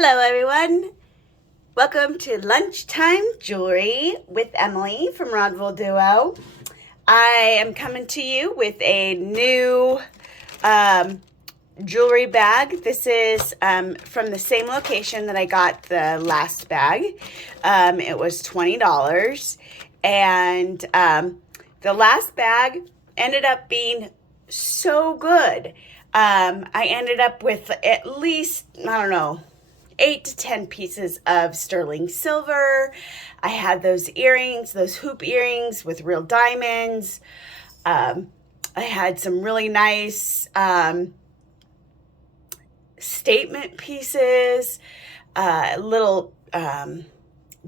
Hello everyone. Welcome to Lunchtime Jewelry with Emily from Rodville Duo. I am coming to you with a new jewelry bag. This is from the same location that I got the last bag. It was $20 and the last bag ended up being so good. I ended up with at least, I don't know, 8 to 10 pieces of sterling silver. I had those earrings, those hoop earrings with real diamonds. I had some really nice statement pieces, little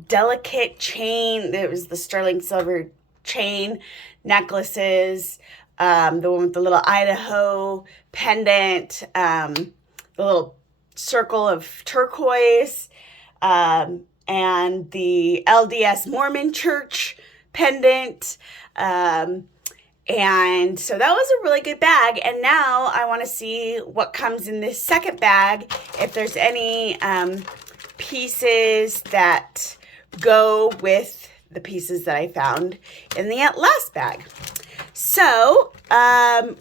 delicate chain. It was the sterling silver chain necklaces, the one with the little Idaho pendant, the little circle of turquoise, and the LDS Mormon Church pendant. And so that was a really good bag. And now I want to see what comes in this second bag, if there's any pieces that go with the pieces that I found in the last bag. So,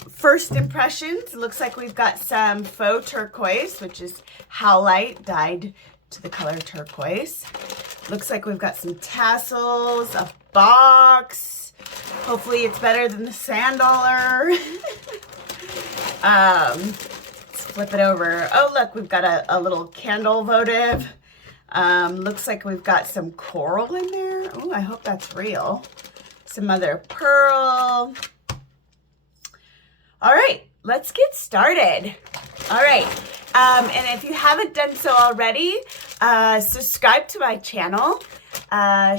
first impressions, looks like we've got some faux turquoise, which is howlite dyed to the color turquoise. Looks like we've got some tassels, a box. Hopefully it's better than the sand dollar. Let's flip it over. Oh, look, we've got a little candle votive. Looks like we've got some coral in there. Oh, I hope that's real. Some other pearl. All right, let's get started. All right, and if you haven't done so already, subscribe to my channel,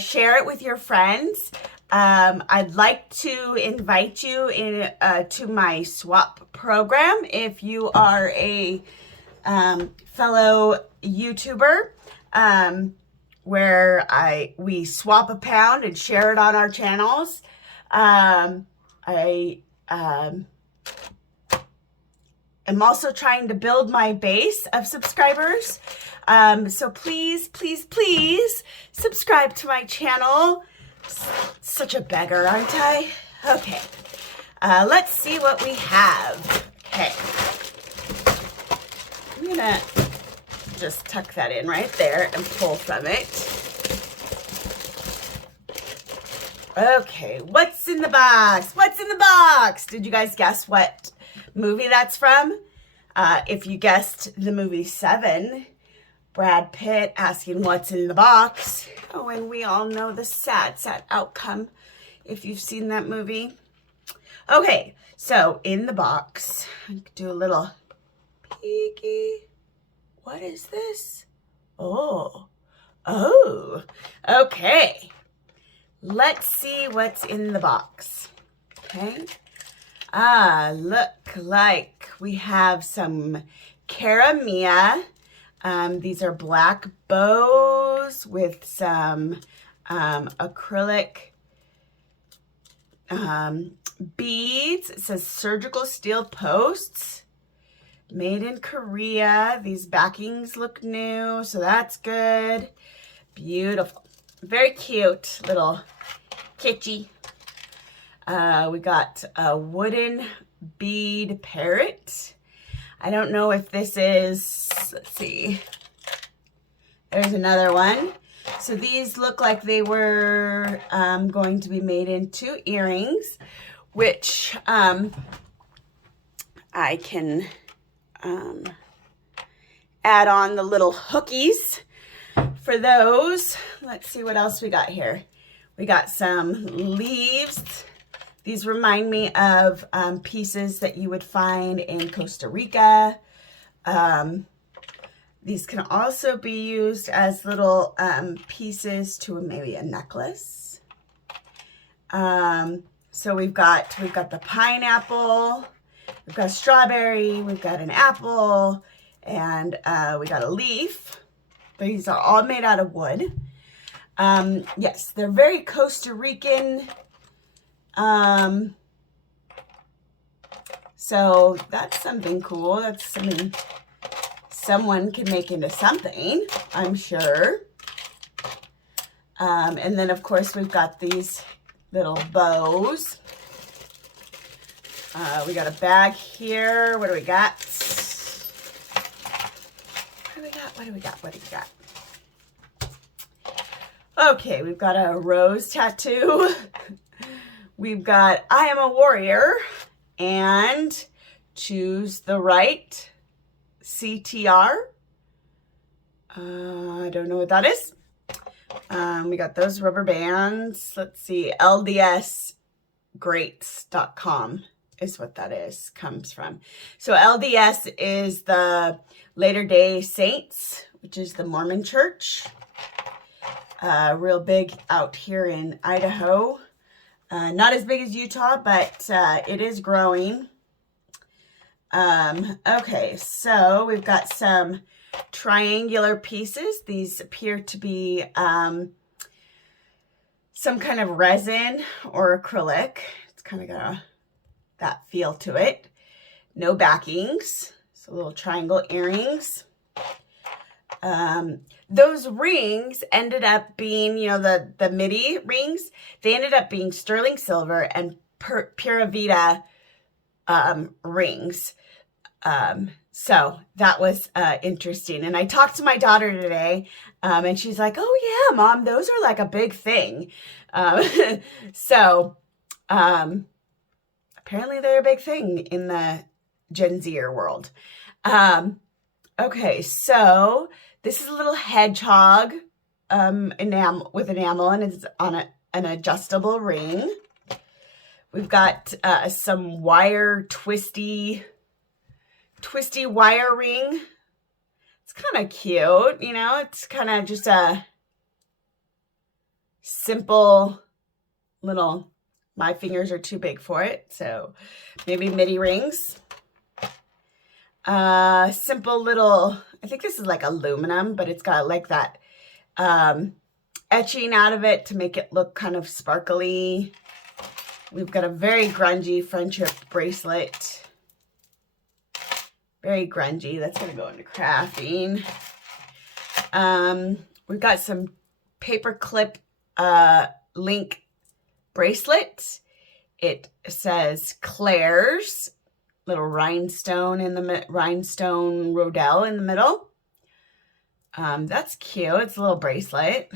share it with your friends. I'd like to invite you in to my swap program if you are a fellow YouTuber. Where we swap a pound and share it on our channels. I am also trying to build my base of subscribers. So please, please, please subscribe to my channel. Such a beggar, aren't I? Okay, let's see what we have. Okay, I'm gonna just tuck that in right there and pull from it. Okay, what's in the box? What's in the box? Did you guys guess what movie that's from? If you guessed the movie Seven, Brad Pitt asking what's in the box. Oh, and we all know the sad, sad outcome if you've seen that movie. Okay, so in the box, do a little peeky. What is this? Oh, okay. Let's see what's in the box. Okay. Look like we have some Caramia. These are black bows with some acrylic beads. It says surgical steel posts. Made in Korea. These backings look new, so that's good. Beautiful. Very cute little kitschy. We got a wooden bead parrot. I don't know if this is, let's see. There's another one. So these look like they were going to be made into earrings, which I can add on the little hookies for those. Let's see what else we got here. We got some leaves. These remind me of pieces that you would find in Costa Rica. These can also be used as little pieces to maybe a necklace. So we've got the pineapple. We've got a strawberry, we've got an apple, and we got a leaf. These are all made out of wood. Yes, they're very Costa Rican. So that's something cool. That's someone can make into something, I'm sure. And then, of course, we've got these little bows. We got a bag here. What do we got? What do we got? Okay, we've got a rose tattoo. We've got I am a warrior and choose the right CTR. I don't know what that is. We got those rubber bands. Let's see, ldsgreats.com is what that is, comes from. So LDS is the Latter-day Saints, which is the Mormon church. Real big out here in Idaho. Not as big as Utah, but it is growing. Okay, so we've got some triangular pieces. These appear to be some kind of resin or acrylic. It's kind of got that feel to it. No backings. So little triangle earrings. Those rings ended up being, you know, the midi rings, they ended up being sterling silver and Pura Vida rings. So that was interesting. And I talked to my daughter today, and she's like, oh yeah, Mom, those are like a big thing. So apparently they're a big thing in the Gen Zer world. Okay, so this is a little hedgehog with enamel, and it's on an adjustable ring. We've got some wire twisty wire ring. It's kind of cute, you know, it's kind of just a simple little, my fingers are too big for it, so maybe midi rings. Simple little, I think this is like aluminum, but it's got like that etching out of it to make it look kind of sparkly. We've got a very grungy friendship bracelet. Very grungy. That's going to go into crafting. We've got some paperclip link bracelet. It says Claire's. Little rhinestone in the rhinestone rodelle in the middle. That's cute. It's a little bracelet.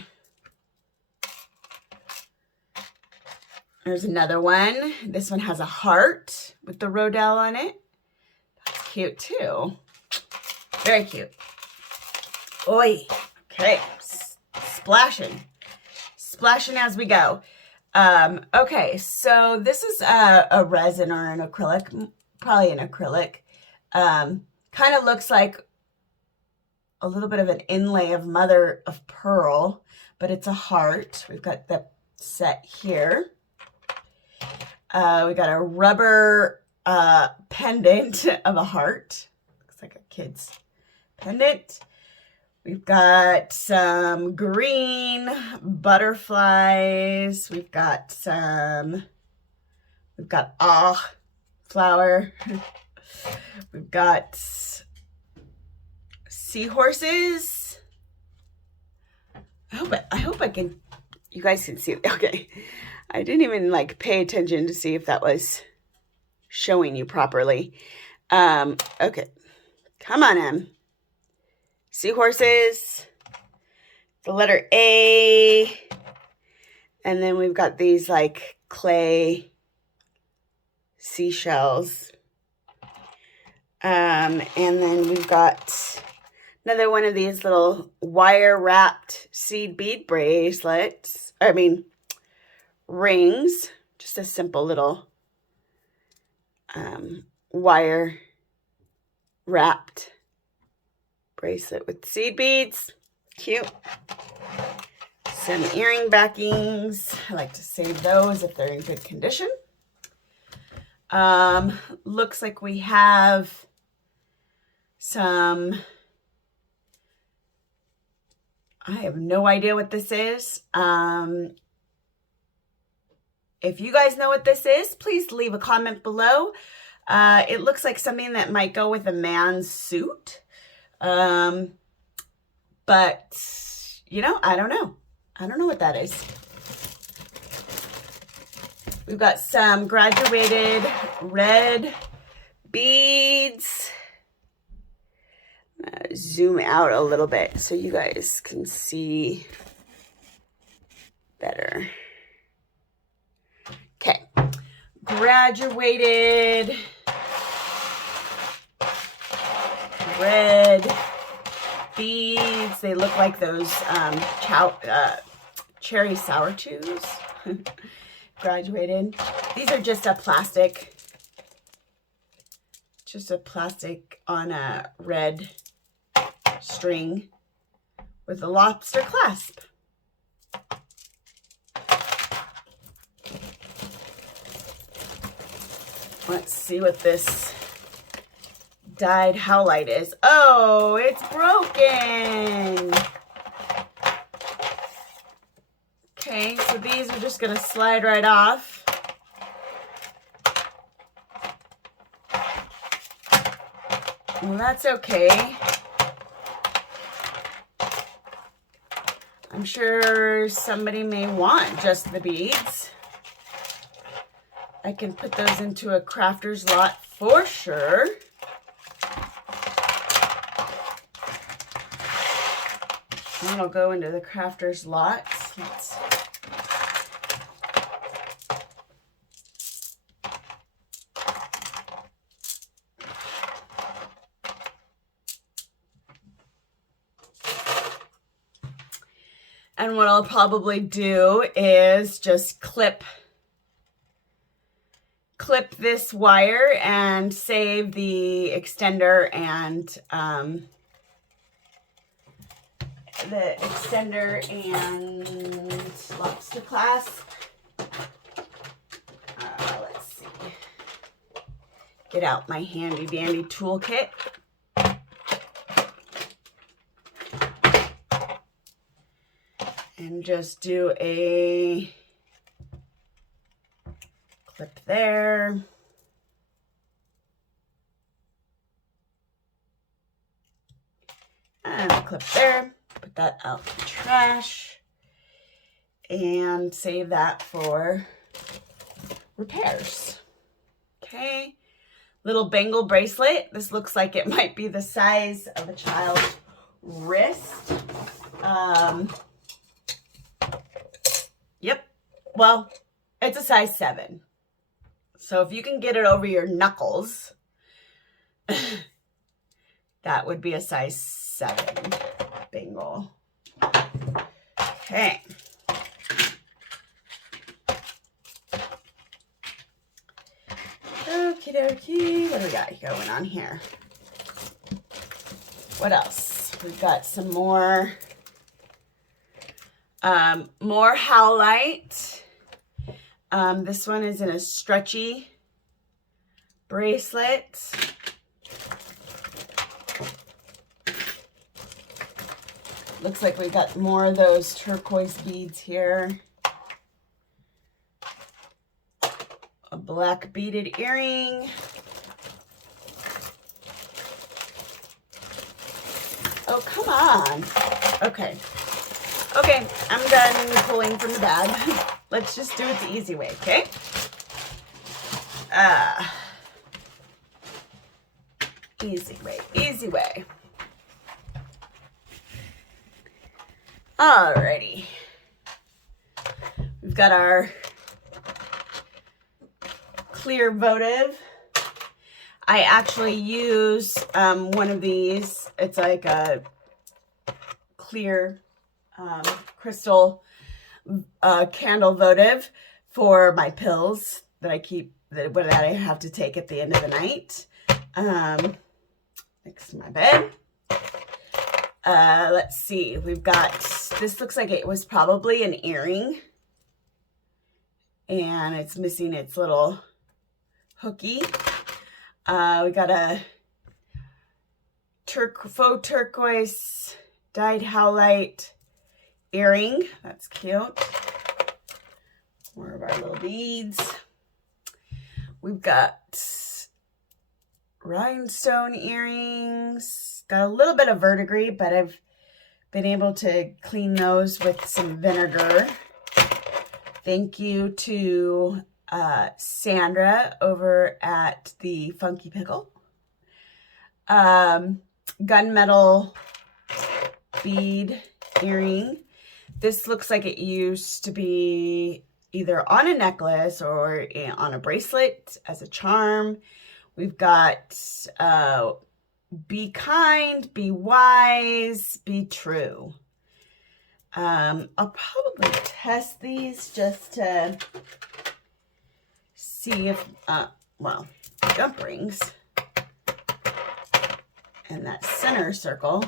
There's another one. This one has a heart with the rodelle on it. That's cute too. Very cute. Oi. Okay. Splashing as we go. Okay, so this is a resin or an acrylic. Probably an acrylic. Kind of looks like a little bit of an inlay of mother of pearl, but it's a heart. We've got the set here. We got a rubber pendant of a heart. Looks like a kid's pendant. We've got some green butterflies. We've got flower. We've got seahorses. I hope you guys can see it. Okay. I didn't even like pay attention to see if that was showing you properly. Okay. Come on, Em. Seahorses. The letter A. And then we've got these like clay seashells. And then we've got another one of these little wire wrapped seed bead bracelets. Rings. Just a simple little wire wrapped bracelet with seed beads. Cute. Some earring backings. I like to save those if they're in good condition. Looks like we have some, I have no idea what this is. If you guys know what this is, please leave a comment below. It looks like something that might go with a man's suit. But, you know, I don't know. I don't know what that is. We've got some graduated red beads. Zoom out a little bit so you guys can see better. Okay, graduated red beads. They look like those cherry sour chews. Graduated. These are just a plastic on a red string with a lobster clasp. Let's see what this dyed howlite is. Oh, it's broken. Okay, so these are just gonna slide right off. Well, that's okay. I'm sure somebody may want just the beads. I can put those into a crafter's lot for sure. That'll go into the crafter's lot. And what I'll probably do is just clip this wire and save the extender and lobster clasp. Let's see. Get out my handy dandy toolkit. And just do a clip there. And a clip there. Put that out in the trash. And save that for repairs. Okay. Little bangle bracelet. This looks like it might be the size of a child's wrist. Yep. Well, it's a size 7. So if you can get it over your knuckles, that would be a size 7 bangle. Okay. Okie dokie. What do we got going on here? What else? We've got some more howlite. This one is in a stretchy bracelet. Looks like we got more of those turquoise beads here. A black beaded earring. Oh, come on. Okay. Okay, I'm done pulling from the bag. Let's just do it the easy way, okay? Easy way, easy way. Alrighty. We've got our clear votive. I actually use one of these. It's like a clear crystal candle votive for my pills that I keep, that I have to take at the end of the night, next to my bed. Let's see, we've got, this looks like it was probably an earring, and it's missing its little hooky. We got a faux turquoise dyed howlite earring. That's cute. More of our little beads. We've got rhinestone earrings. Got a little bit of verdigris, but I've been able to clean those with some vinegar. Thank you to Sandra over at the Funky Pickle. Gunmetal bead earring. This looks like it used to be either on a necklace or on a bracelet as a charm. We've got be kind, be wise, be true. I'll probably test these just to see if, well, jump rings in that center circle,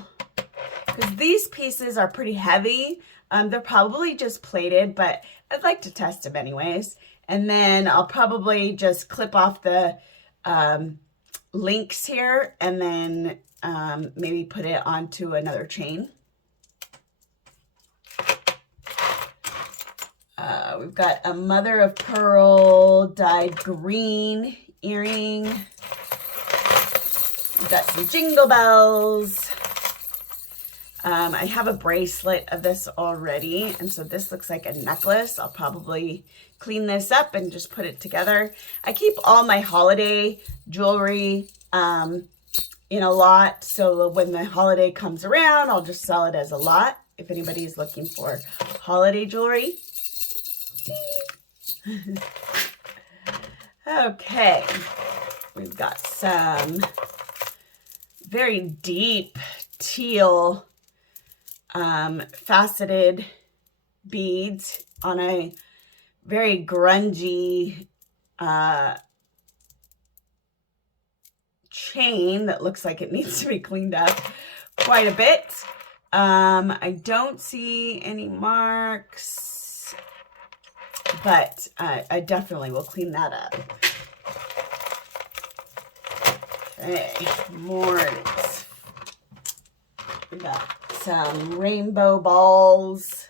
because these pieces are pretty heavy. They're probably just plated, but I'd like to test them anyways. And then I'll probably just clip off the links here and then maybe put it onto another chain. We've got a mother of pearl dyed green earring. We've got some jingle bells. I have a bracelet of this already, and so this looks like a necklace. I'll probably clean this up and just put it together. I keep all my holiday jewelry in a lot, so when the holiday comes around, I'll just sell it as a lot if anybody's looking for holiday jewelry. Okay, we've got some very deep teal faceted beads on a very grungy chain that looks like it needs to be cleaned up quite a bit. I don't see any marks, but I definitely will clean that up. Okay, more. We got some rainbow balls.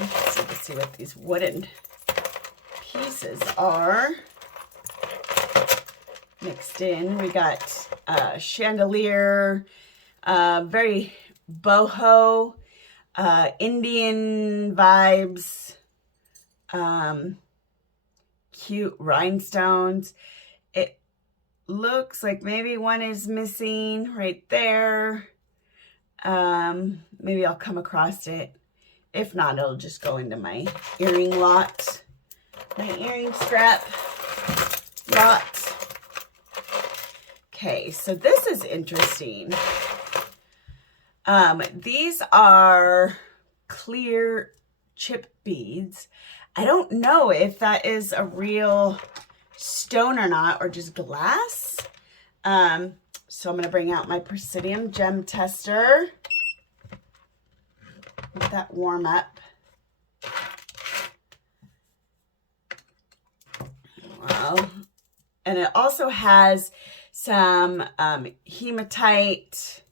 Let's see what these wooden pieces are mixed in. We got chandelier, very boho, Indian vibes, cute rhinestones. It looks like maybe one is missing right there. Maybe I'll come across it. If not, it'll just go into my earring lot, my earring scrap lot. Okay, so this is interesting. These are clear chip beads. I don't know if that is a real stone or not, or just glass. So I'm going to bring out my Presidium gem tester. Let that warm up. Well, and it also has some hematite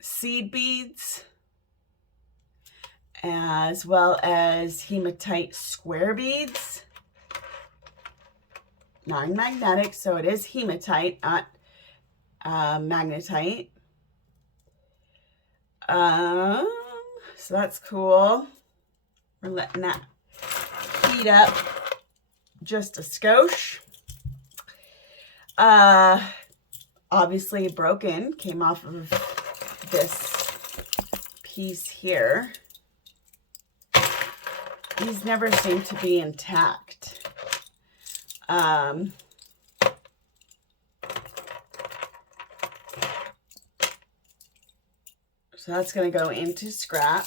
seed beads, as well as hematite square beads. Non-magnetic, so it is hematite, not magnetite. So that's cool. We're letting that heat up just a skosh. Obviously broken, came off of this piece here. These never seem to be intact. So that's going to go into scrap.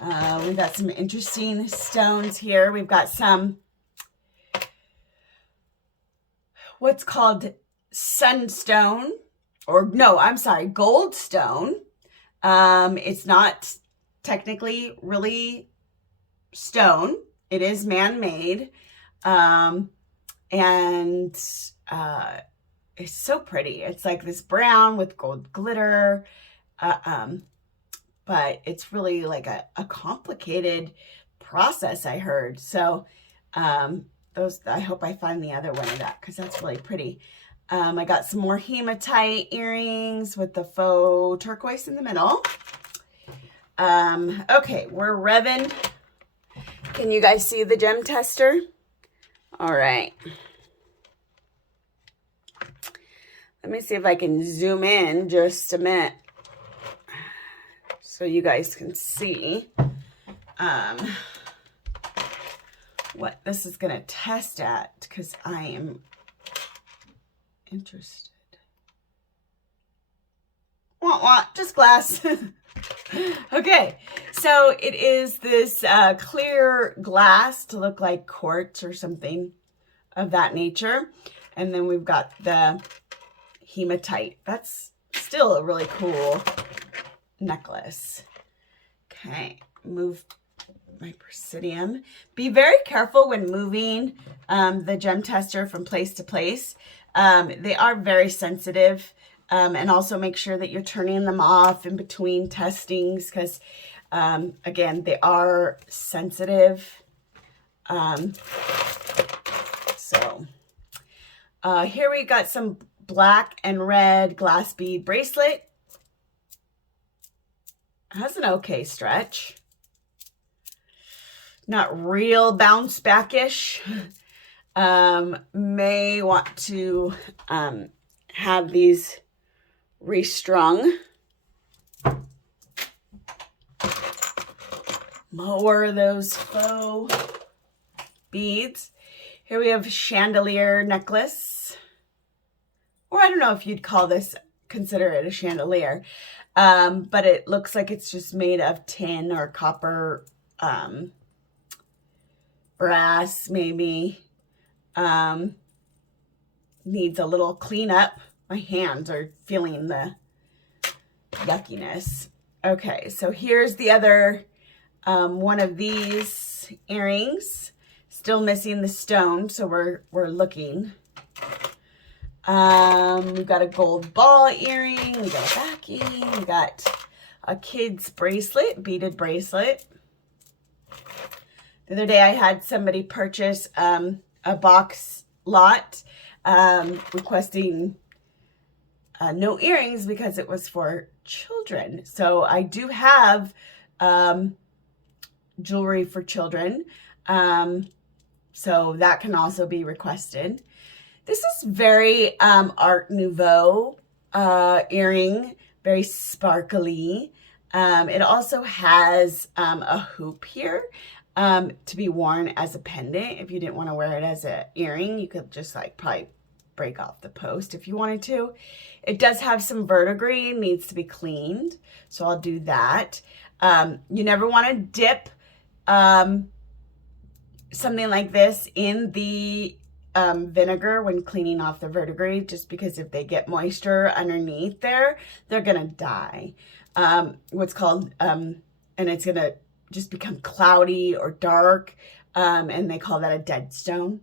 We've got some interesting stones here. We've got some what's called sunstone, or no, I'm sorry, goldstone. It's not technically really stone. It is man-made. And is so pretty. It's like this brown with gold glitter. But it's really like a complicated process, I heard. So I hope I find the other one of that because that's really pretty. I got some more hematite earrings with the faux turquoise in the middle. Okay, we're revving. Can you guys see the gem tester? All right. Let me see if I can zoom in just a minute so you guys can see what this is going to test at, because I am interested. Just glass. Okay, so it is this clear glass to look like quartz or something of that nature. And then we've got the hematite. That's still a really cool necklace. Okay, move my Presidium. Be very careful when moving the gem tester from place to place. They are very sensitive. And also make sure that you're turning them off in between testings because, again, they are sensitive. Here we got some black and red glass bead bracelet. Has an okay stretch. Not real bounce back-ish. May want to have these restrung. More of those faux beads. Here we have a chandelier necklace. Or I don't know if you'd consider it a chandelier. But it looks like it's just made of tin or copper, brass maybe. Needs a little cleanup. My hands are feeling the yuckiness. Okay, so here's the other one of these earrings. Still missing the stone, so we're looking. We've got a gold ball earring. We got a backing. We got a kid's bracelet, beaded bracelet. The other day I had somebody purchase a box lot requesting no earrings because it was for children. So I do have jewelry for children. So that can also be requested. This is very Art Nouveau earring, very sparkly. It also has a hoop here to be worn as a pendant. If you didn't want to wear it as an earring, you could just probably break off the post if you wanted to. It does have some verdigris, needs to be cleaned, so I'll do that. You never want to dip something like this in the vinegar when cleaning off the verdigris, just because if they get moisture underneath there, they're gonna die. What's called, and it's gonna just become cloudy or dark, and they call that a dead stone.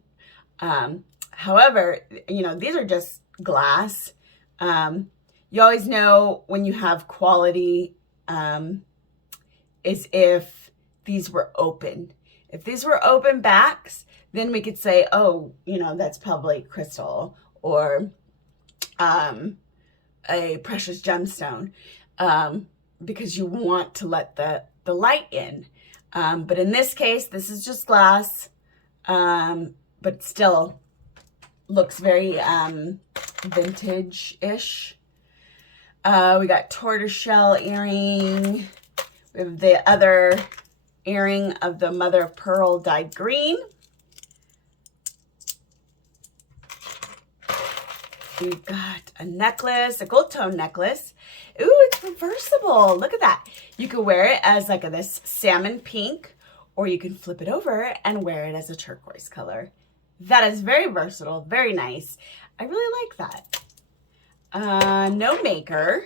However, these are just glass. You always know when you have quality is if these were open. If these were open backs, then we could say, oh, that's probably crystal or a precious gemstone, because you want to let the light in. But in this case, this is just glass, but still looks very vintage-ish. We got tortoiseshell earring. We have the other earring of the mother of pearl dyed green. We've got a necklace, a gold tone necklace. Ooh, it's reversible. Look at that. You could wear it as this salmon pink, or you can flip it over and wear it as a turquoise color. That is very versatile, very nice. I really like that. No maker.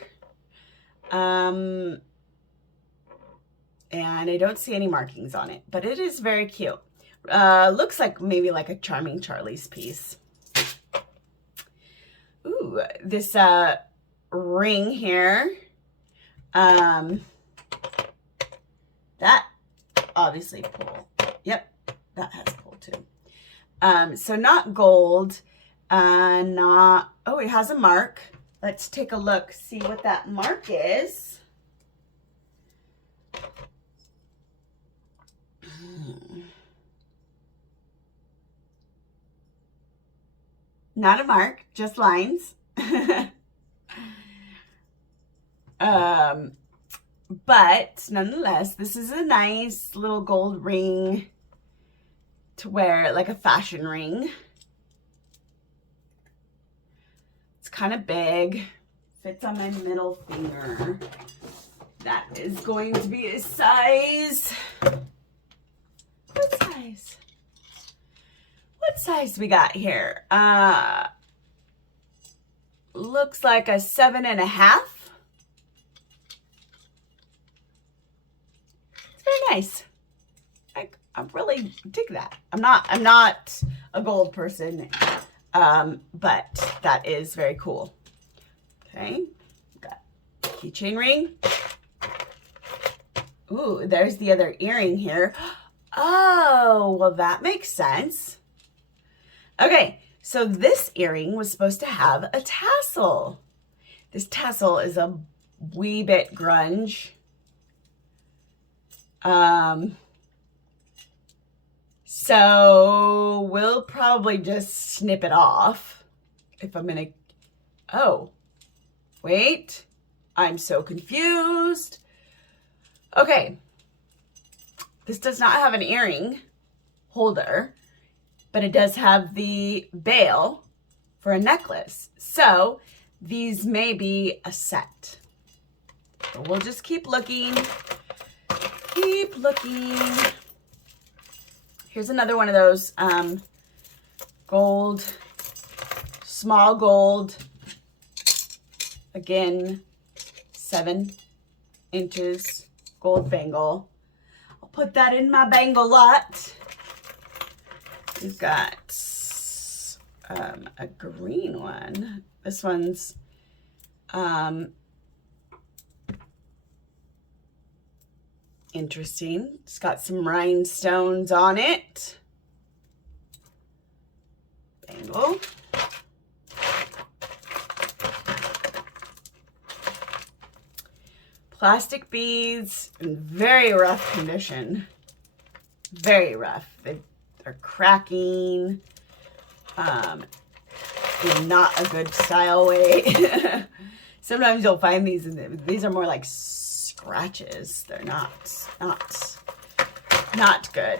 And I don't see any markings on it, but it is very cute. Looks like maybe like a Charming Charlie's piece. Ooh, ooh, this ring here. That obviously pull. Yep, that has pull too. So not gold, not, oh, it has a mark. Let's take a look, see what that mark is. Not a mark, just lines. But nonetheless, this is a nice little gold ring to wear, like a fashion ring. It's kind of big, fits on my middle finger. That is going to be a size, what size? What size we got here? Looks like a 7.5. It's very nice. I really dig that. I'm not a gold person, but that is very cool. Okay, got keychain ring. Ooh, there's the other earring here. Oh, well, that makes sense. Okay, so this earring was supposed to have a tassel. This tassel is a wee bit grunge. So we'll probably just snip it off if I'm gonna, oh, wait, I'm so confused. Okay, this does not have an earring holder, but it does have the bail for a necklace. So these may be a set. So we'll just keep looking. Keep looking. Here's another one of those gold, small gold. Again, 7 inches gold bangle. I'll put that in my bangle lot. We've got a green one. This one's interesting. It's got some rhinestones on it. Bangle. Plastic beads in very rough condition. Very rough. They're cracking in not a good style way. Sometimes you'll find these, and these are more like scratches. They're not good.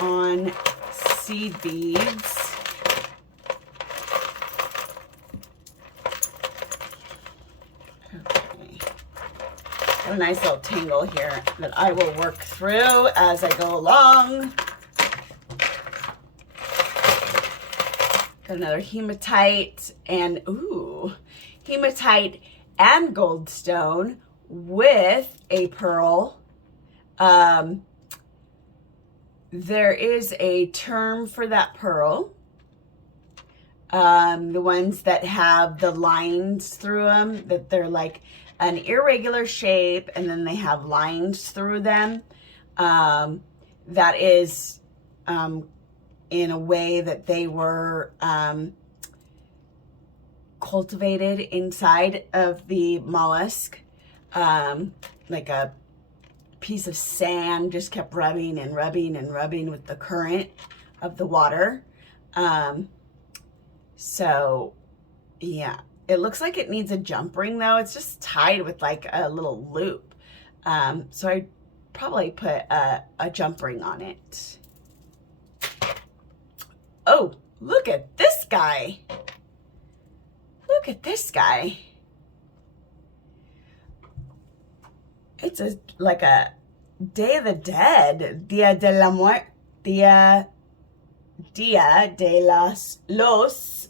On seed beads. Okay. Got a nice little tangle here that I will work through as I go along. Got another hematite and, ooh, hematite and goldstone with a pearl. There is a term for that pearl. The ones that have the lines through them, that they're like an irregular shape and then they have lines through them. That is in a way that they were cultivated inside of the mollusk. Like a piece of sand just kept rubbing and rubbing and rubbing with the current of the water. So yeah, it looks like it needs a jump ring though. It's just tied with like a little loop. So I probably put a jump ring on it. Oh, look at this guy. Look at this guy. It's like a Day of the Dead, Dia de la Muerte, Dia de los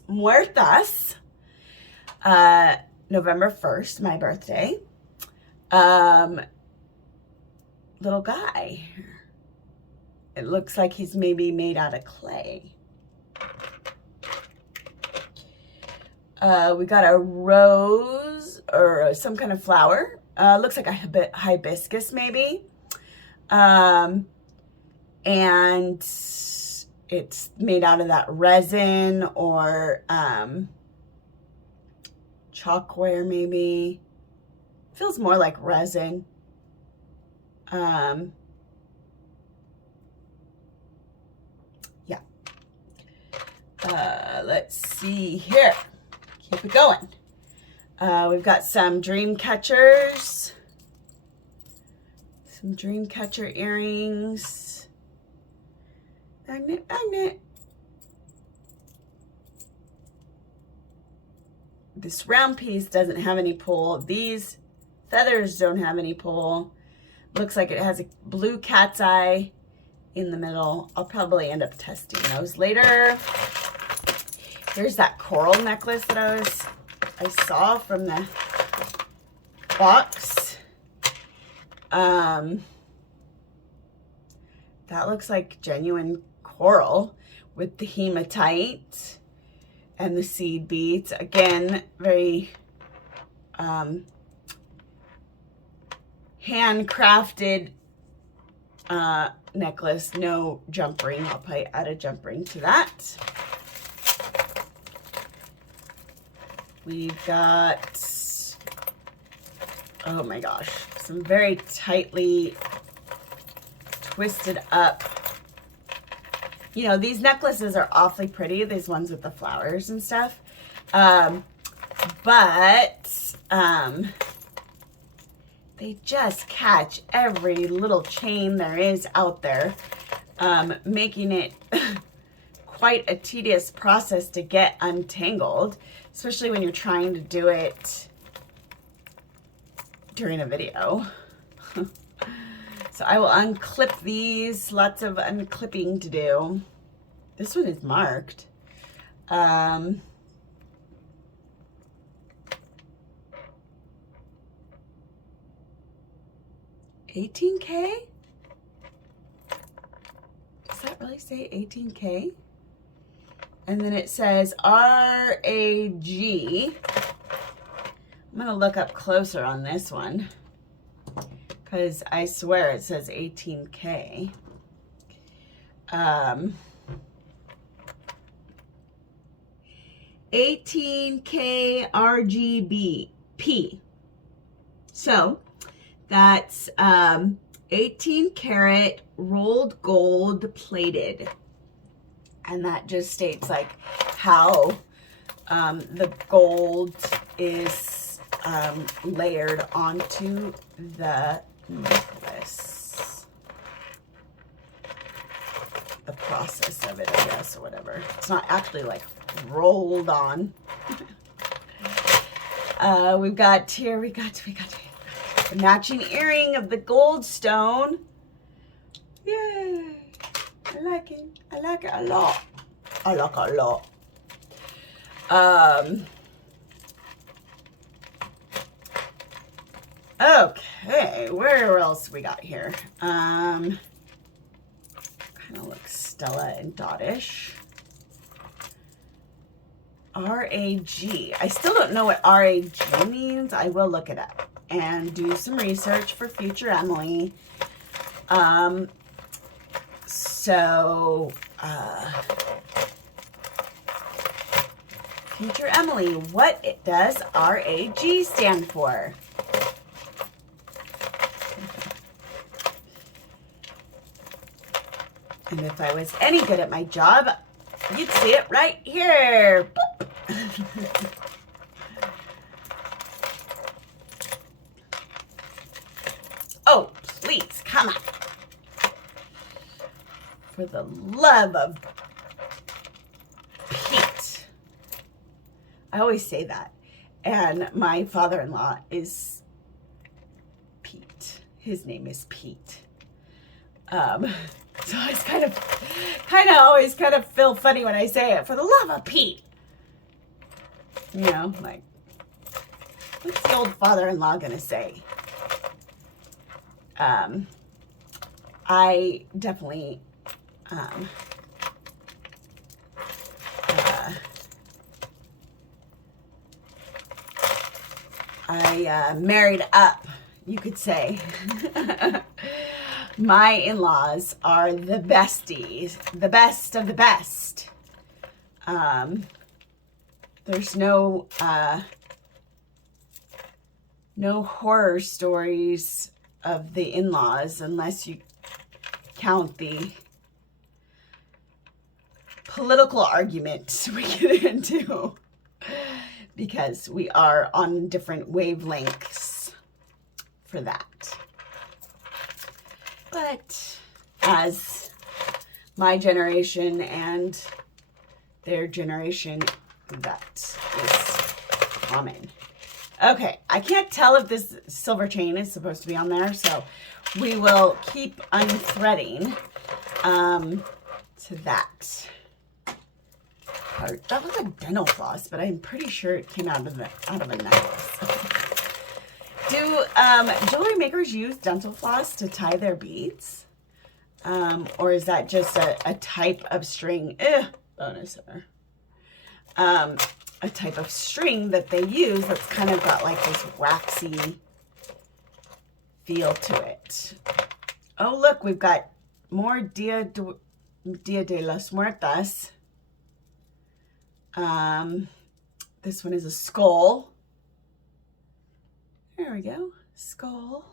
Muertas, November 1st, my birthday. Little guy. It looks like he's maybe made out of clay. We got a rose or some kind of flower. Looks like a hibiscus maybe. And it's made out of that resin or chalkware maybe. Feels more like resin. Yeah. Let's see here. Keep it going. We've got some dream catchers. Some dream catcher earrings. Magnet, magnet. This round piece doesn't have any pull. These feathers don't have any pull. Looks like it has a blue cat's eye in the middle. I'll probably end up testing those later. Here's that coral necklace that I saw from the box. That looks like genuine coral with the hematite and the seed beads. Again, very handcrafted necklace. No jump ring. I'll probably add a jump ring to that. We've got, oh my gosh, some very tightly twisted up. You know, these necklaces are awfully pretty, these ones with the flowers and stuff. But they just catch every little chain there is out there, making it quite a tedious process to get untangled, especially when you're trying to do it during a video. So I will unclip these, lots of unclipping to do. This one is marked. 18K? Does that really say 18K? And then it says RAG. I'm gonna look up closer on this one because I swear it says 18K. 18K RGB. So that's 18 karat rolled gold plated. And that just states like how the gold is layered onto the necklace. The process of it, I guess, or whatever. It's not actually like rolled on. We got the matching earring of the gold stone. Yay! I like it. I like it a lot. I like it a lot. Okay, where else we got here? Kind of looks Stella and Dottish. RAG. I still don't know what RAG means. I will look it up and do some research for future Emily. Future Emily, what does RAG stand for? And if I was any good at my job, you'd see it right here. Oh, please, come on. For the love of Pete. I always say that. And my father-in-law is Pete. His name is Pete. So it's kind of always feel funny when I say it. For the love of Pete. You know, like, what's the old father-in-law gonna say? I definitely married up, you could say. My in-laws are the besties, the best of the best. There's no horror stories of the in-laws unless you count the political arguments we get into, because we are on different wavelengths for that. But as my generation and their generation, that is common. Okay, I can't tell if this silver chain is supposed to be on there, so we will keep unthreading to that part. That was a dental floss, but I'm pretty sure it came out of a necklace. Do jewelry makers use dental floss to tie their beads? Or is that just a type of string? Bonus there. A type of string that they use that's kind of got like this waxy feel to it. Oh, look, we've got more Dia de los Muertos. This one is a skull. There we go, skull.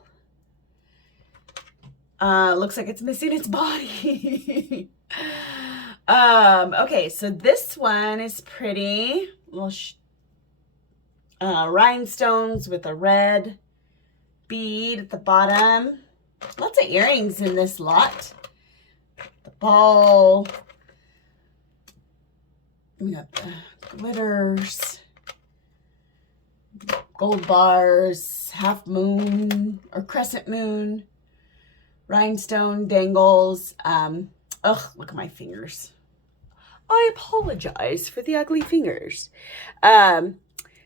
Looks like it's missing its body. Okay, so this one is pretty. Little rhinestones with a red bead at the bottom. Lots of earrings in this lot. The ball. We got the glitters. Gold bars, half moon or crescent moon, rhinestone dangles. Ugh, look at my fingers. I apologize for the ugly fingers.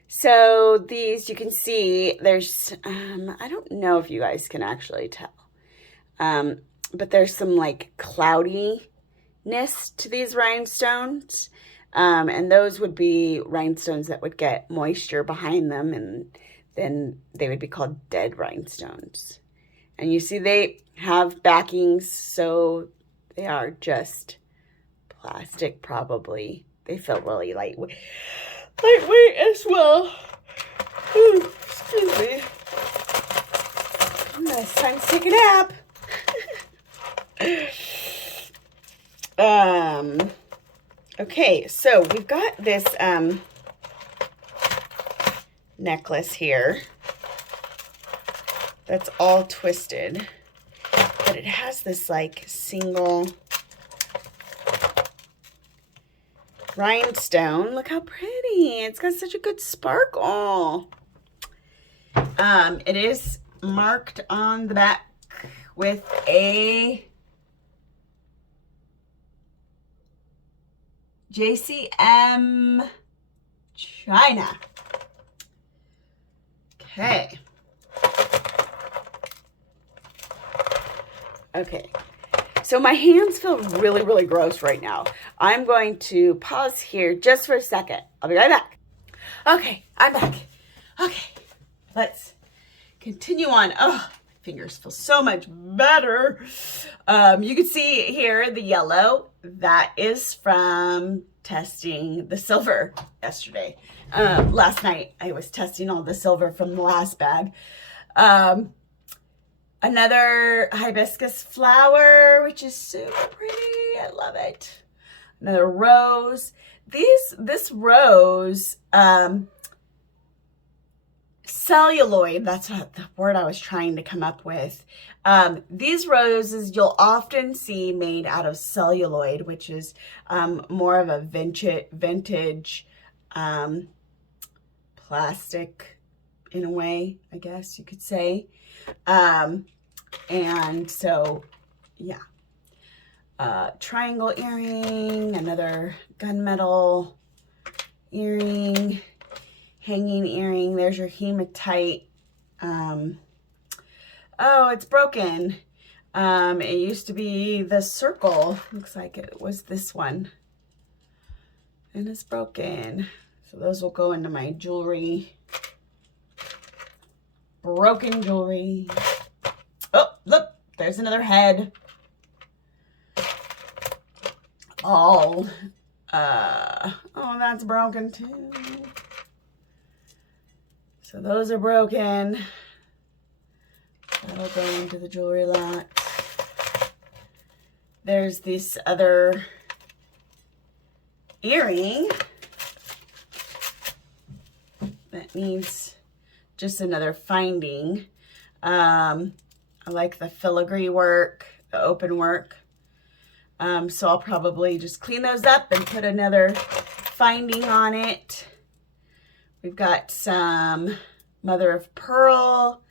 So these, you can see there's, I don't know if you guys can actually tell, but there's some like cloudiness to these rhinestones. And those would be rhinestones that would get moisture behind them, and then they would be called dead rhinestones. And you see they have backings, so they are just plastic probably. They feel really lightweight as well. Ooh, excuse me. It's time to take a nap. Okay, so we've got this necklace here that's all twisted, but it has this like single rhinestone. Look how pretty. It's got such a good sparkle. It is marked on the back with a JCM China. Okay. Okay. So my hands feel really, really gross right now. I'm going to pause here just for a second. I'll be right back. Okay, I'm back. Okay, let's continue on. Oh, my fingers feel so much better. You can see here the yellow. That is from testing the silver yesterday. Last night, I was testing all the silver from the last bag. Another hibiscus flower, which is super pretty. I love it. Another rose. This rose, celluloid, that's not the word I was trying to come up with. These roses you'll often see made out of celluloid, which is more of a vintage plastic in a way, I guess you could say. And so, yeah. Triangle earring, another gunmetal earring, hanging earring. There's your hematite. Oh, it's broken. It used to be the circle. Looks like it was this one. And it's broken. So those will go into my jewelry broken jewelry. Oh, look, there's another head. All, oh, that's broken too. So those are broken. That'll go into the jewelry lot. There's this other earring that needs just another finding. I like the filigree work, the open work. So I'll probably just clean those up and put another finding on it. We've got some mother of pearl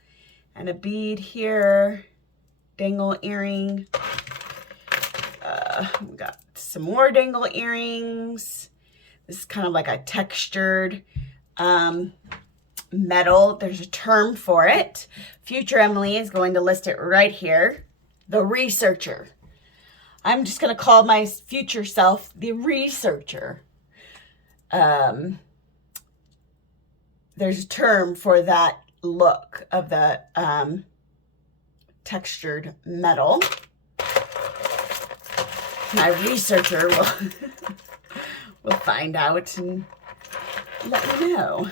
and a bead here, dangle earring. We've got some more dangle earrings. This is kind of like a textured metal. There's a term for it. Future Emily is going to list it right here. The researcher. I'm just going to call my future self the researcher. There's a term for that look of the textured metal. My researcher will find out and let me know.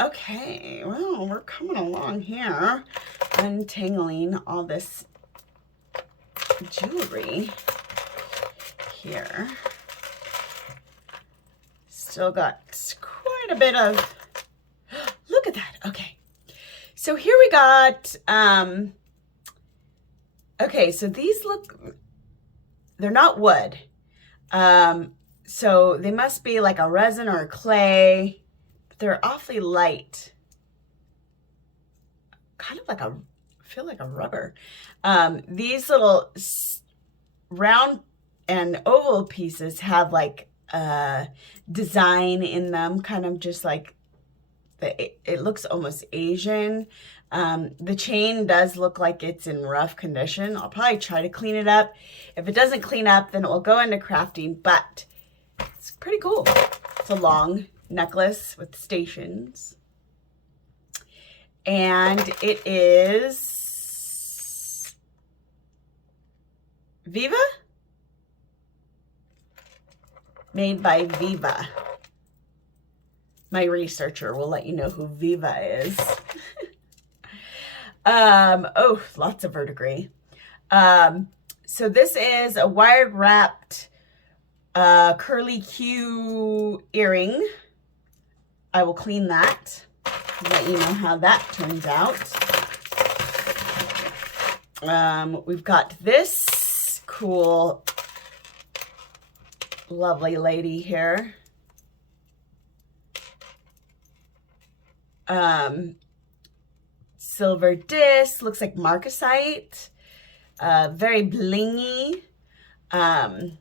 Okay, well, we're coming along here, untangling all this jewelry here. Still got quite a bit of, look at that. Okay, so here we got, okay, so these look, they're not wood. So they must be like a resin or a clay. But they're awfully light. Kind of like I feel like a rubber. These little round and oval pieces have like design in them, kind of just like, it looks almost Asian. The chain does look like it's in rough condition. I'll probably try to clean it up. If it doesn't clean up, then it will go into crafting, but it's pretty cool. It's a long necklace with stations. And it is Viva? Made by Viva. My researcher will let you know who Viva is. Oh, lots of verdigris. So this is a wire wrapped curly Q earring. I will clean that. Let you know how that turns out. We've got this cool, lovely lady here. Silver disc, looks like marcasite, very blingy. And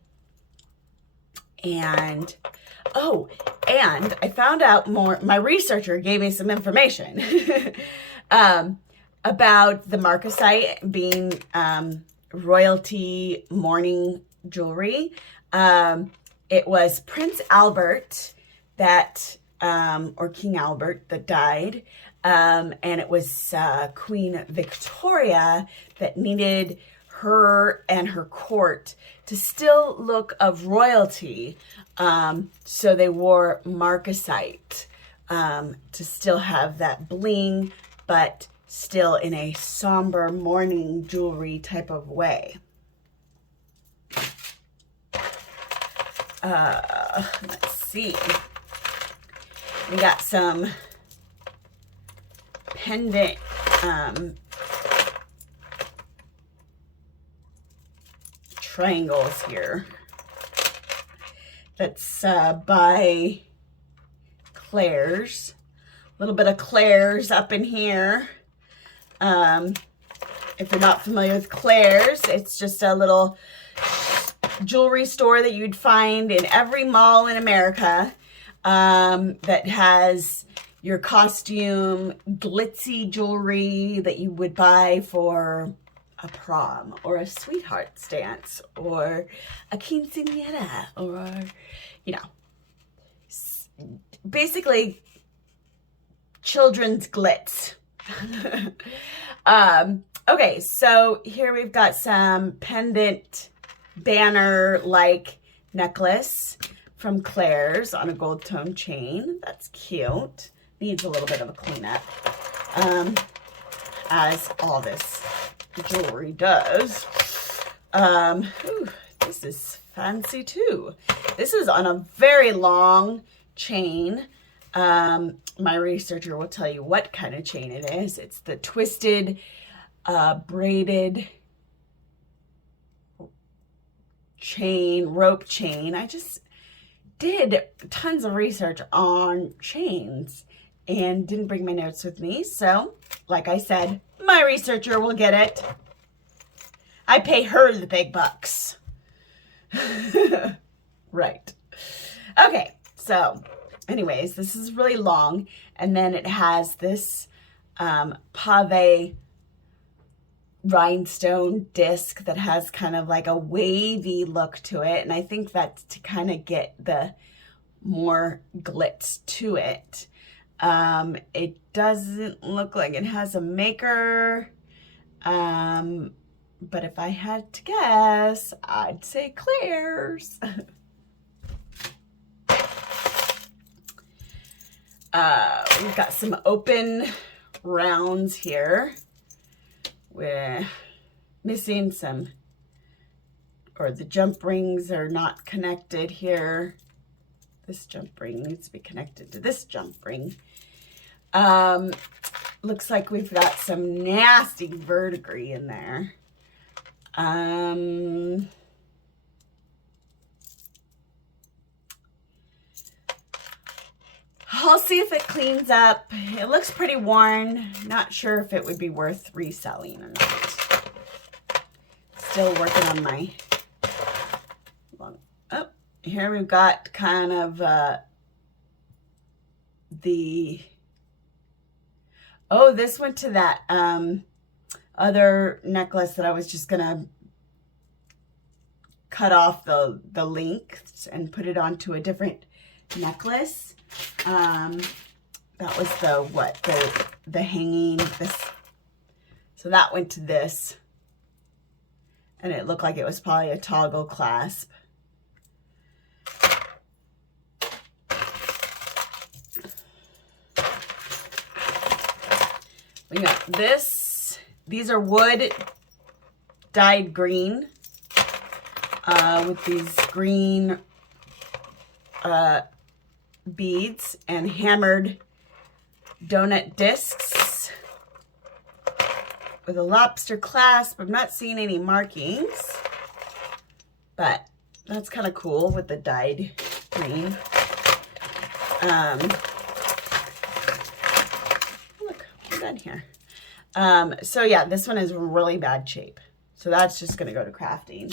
I found out more, my researcher gave me some information about the marcasite being royalty mourning jewelry. It was Prince Albert that, or King Albert that died. And it was Queen Victoria that needed her and her court to still look of royalty. So they wore marcasite to still have that bling, but still in a somber mourning jewelry type of way. Let's see. We got some pendant triangles here. That's by Claire's. A little bit of Claire's up in here. If you're not familiar with Claire's, it's just a little jewelry store that you'd find in every mall in America, that has your costume, glitzy jewelry that you would buy for a prom or a sweetheart's dance or a quinceañera, or, you know, basically children's glitz. Okay, so here we've got some pendant banner-like necklace from Claire's on a gold tone chain. That's cute. Needs a little bit of a cleanup, as all this jewelry does. Ooh, this is fancy too. This is on a very long chain. My researcher will tell you what kind of chain it is. It's the twisted, braided chain, rope chain. I just did tons of research on chains and didn't bring my notes with me. So, like I said, my researcher will get it. I pay her the big bucks. Right. Okay, so anyways, this is really long, and then it has this pave rhinestone disc that has kind of like a wavy look to it, and I think that's to kind of get the more glitz to it. It doesn't look like it has a maker, but if I had to guess, I'd say Claire's. We've got some open rounds here. We're missing some, or the jump rings are not connected here. This jump ring needs to be connected to this jump ring. Looks like we've got some nasty verdigris in there. I'll see if it cleans up. It looks pretty worn. Not sure if it would be worth reselling or not. Still working on my long. Oh, here we've got kind of this went to that other necklace that I was just gonna cut off the links and put it onto a different necklace. That was the hanging, this. So that went to this, and it looked like it was probably a toggle clasp. We got this. These are wood dyed green, with these green beads and hammered donut discs with a lobster clasp. I'm not seeing any markings, but that's kind of cool with the dyed green. Look, we're done here. So yeah, this one is in really bad shape. So that's just gonna go to crafting.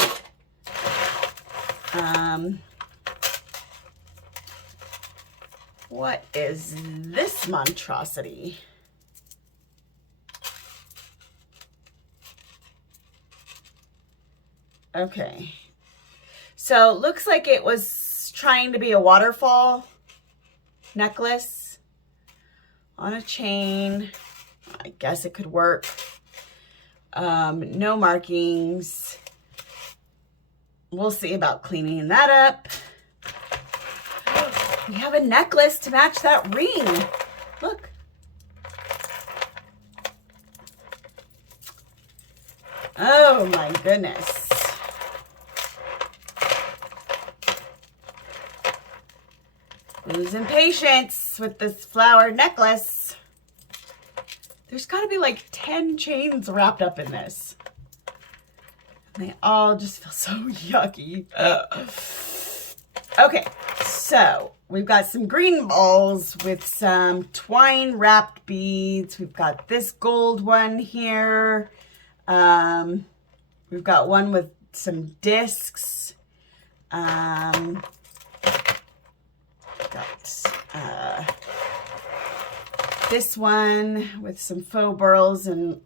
What is this monstrosity? Okay. So it looks like it was trying to be a waterfall necklace on a chain. I guess it could work. No markings. We'll see about cleaning that up. We have a necklace to match that ring. Look. Oh my goodness. Losing patience with this flower necklace. There's got to be like 10 chains wrapped up in this. And they all just feel so yucky. Okay, so we've got some green balls with some twine wrapped beads. We've got this gold one here. We've got one with some discs. This one with some faux pearls and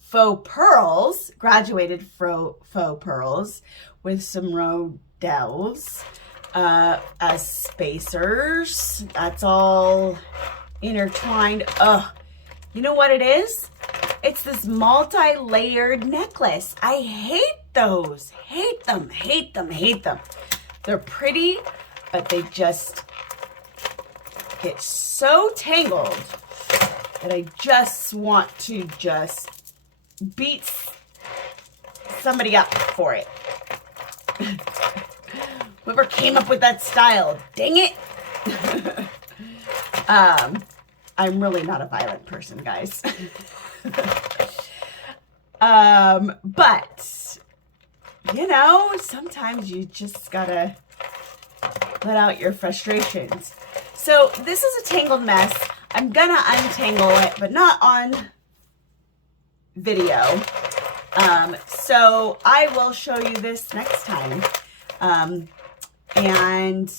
faux pearls, graduated faux pearls with some rodels. as spacers. That's all intertwined. Oh, you know what it is? It's this multi-layered necklace. I hate those. Hate them, hate them, hate them. They're pretty, but they just get so tangled that I just want to just beat somebody up for it. Whoever came up with that style, dang it. I'm really not a violent person, guys. But, you know, sometimes you just gotta let out your frustrations. So this is a tangled mess. I'm gonna untangle it, but not on video. So I will show you this next time. And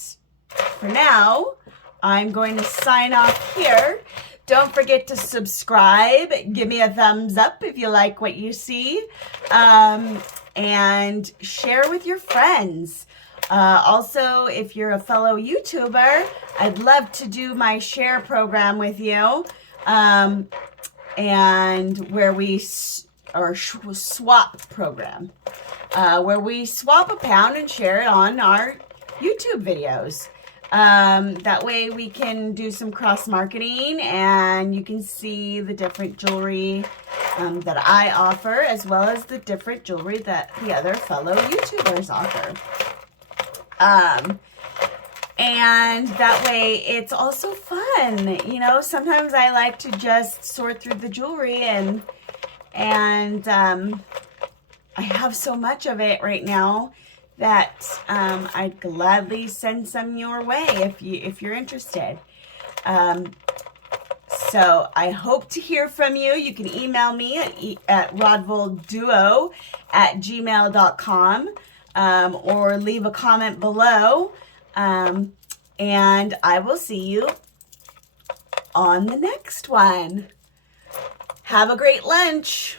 for now, I'm going to sign off here. Don't forget to subscribe. Give me a thumbs up if you like what you see. And share with your friends. Also, if you're a fellow YouTuber, I'd love to do my share program with you. And where we, swap program. Where we swap a pound and share it on our YouTube videos. That way we can do some cross marketing and you can see the different jewelry that I offer, as well as the different jewelry that the other fellow YouTubers offer. And that way it's also fun. You know, sometimes I like to just sort through the jewelry and I have so much of it right now that I'd gladly send some your way if you're interested. So I hope to hear from you. You can email me at rodvoldduo@gmail.com or leave a comment below. And I will see you on the next one. Have a great lunch.